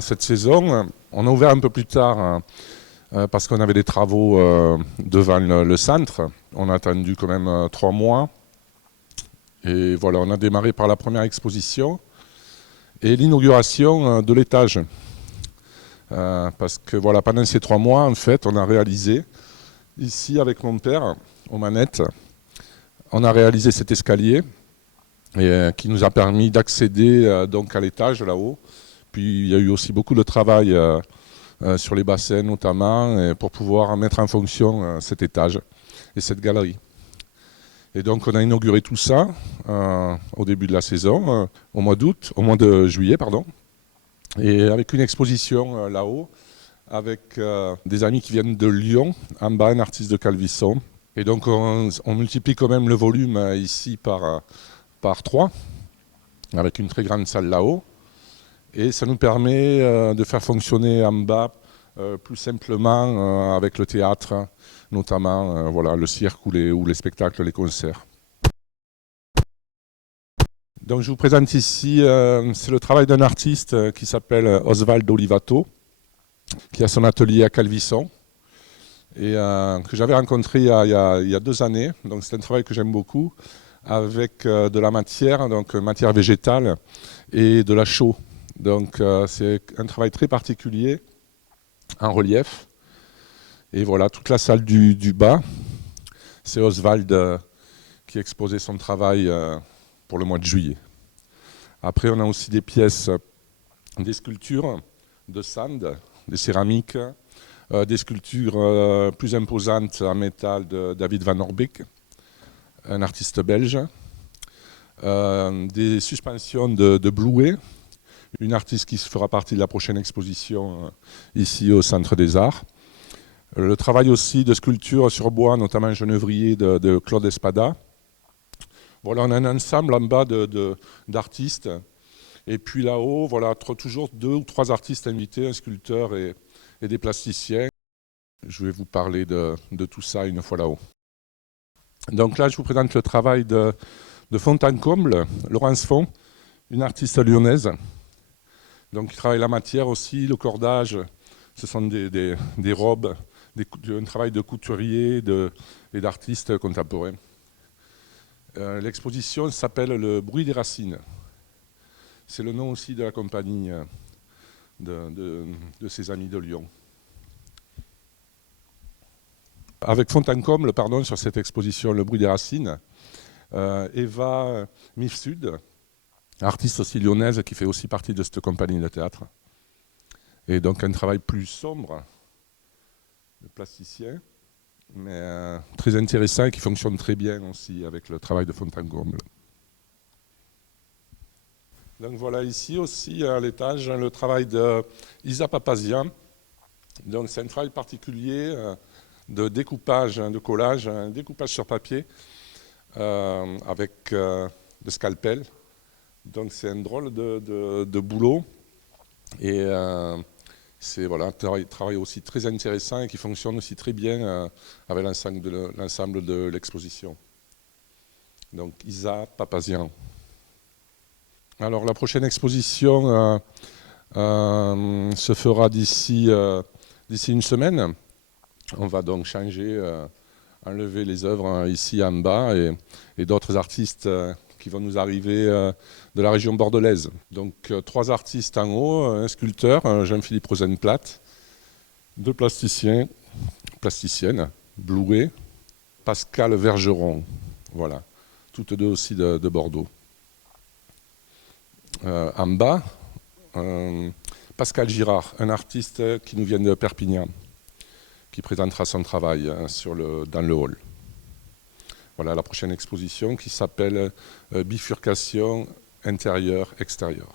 cette saison. On a ouvert un peu plus tard parce qu'on avait des travaux devant le centre. On a attendu quand même 3 mois. Et voilà, on a démarré par la première exposition et l'inauguration de l'étage. Parce que voilà, pendant ces 3 mois, en fait, on a réalisé, ici avec mon père, aux manettes, on a réalisé cet escalier qui nous a permis d'accéder donc à l'étage là-haut. Puis il y a eu aussi beaucoup de travail sur les bassins notamment pour pouvoir mettre en fonction cet étage et cette galerie. Et donc on a inauguré tout ça au début de la saison, au mois de juillet, pardon, et avec une exposition là-haut, avec des amis qui viennent de Lyon, en bas un artiste de Calvisson. Et donc on multiplie quand même le volume ici par 3, avec une très grande salle là-haut. Et ça nous permet de faire fonctionner en bas plus simplement avec le théâtre, notamment voilà, le cirque ou les spectacles, les concerts. Donc je vous présente ici, c'est le travail d'un artiste qui s'appelle Osvaldo Olivato, qui a son atelier à Calvisson, et que j'avais rencontré il y a 2 années. Donc c'est un travail que j'aime beaucoup, avec de la matière, donc matière végétale, et de la chaux. Donc c'est un travail très particulier, en relief. Et voilà, toute la salle du bas, c'est Oswald qui exposait son travail pour le mois de juillet. Après, on a aussi des pièces, des sculptures de sand, des céramiques, des sculptures plus imposantes en métal de David Van Orbeek, un artiste belge, des suspensions de Blouet, une artiste qui fera partie de la prochaine exposition ici au Centre des Arts. Le travail aussi de sculpture sur bois, notamment un genevrier de Claude Espada. Voilà, on a un ensemble en bas d'artistes. Et puis là-haut, voilà, toujours 2 ou 3 artistes invités, un sculpteur et des plasticiens. Je vais vous parler de tout ça une fois là-haut. Donc là, je vous présente le travail de Fontancomble, Laurence Font, une artiste lyonnaise. Donc, il travaille la matière aussi, le cordage. Ce sont des robes, un travail de couturier et d'artistes contemporains. L'exposition s'appelle Le bruit des racines. C'est le nom aussi de la compagnie de ses amis de Lyon. Avec Fontancomble, pardon, sur cette exposition Le bruit des racines, Eva Mifsud, artiste aussi lyonnaise qui fait aussi partie de cette compagnie de théâtre. Et donc un travail plus sombre de plasticien, mais très intéressant et qui fonctionne très bien aussi avec le travail de Fontancomble. Donc voilà ici aussi à l'étage le travail de Isa Papazian. Donc c'est un travail particulier de découpage, de collage, un découpage sur papier avec de scalpel. Donc c'est un drôle de boulot et c'est voilà, un travail aussi très intéressant et qui fonctionne aussi très bien avec l'ensemble de l'exposition. Donc Isa Papazian. Alors la prochaine exposition se fera d'ici une semaine. On va donc changer, enlever les œuvres ici en bas et d'autres artistes qui vont nous arriver de la région bordelaise. Donc 3 artistes en haut, un sculpteur, Jean-Philippe Rosenplatt, 2 plasticiennes, Blouet, Pascal Vergeron, voilà, toutes 2 aussi de Bordeaux. En bas, Pascal Girard, un artiste qui nous vient de Perpignan, qui présentera son travail dans le hall. Voilà la prochaine exposition qui s'appelle Bifurcation intérieure-extérieure.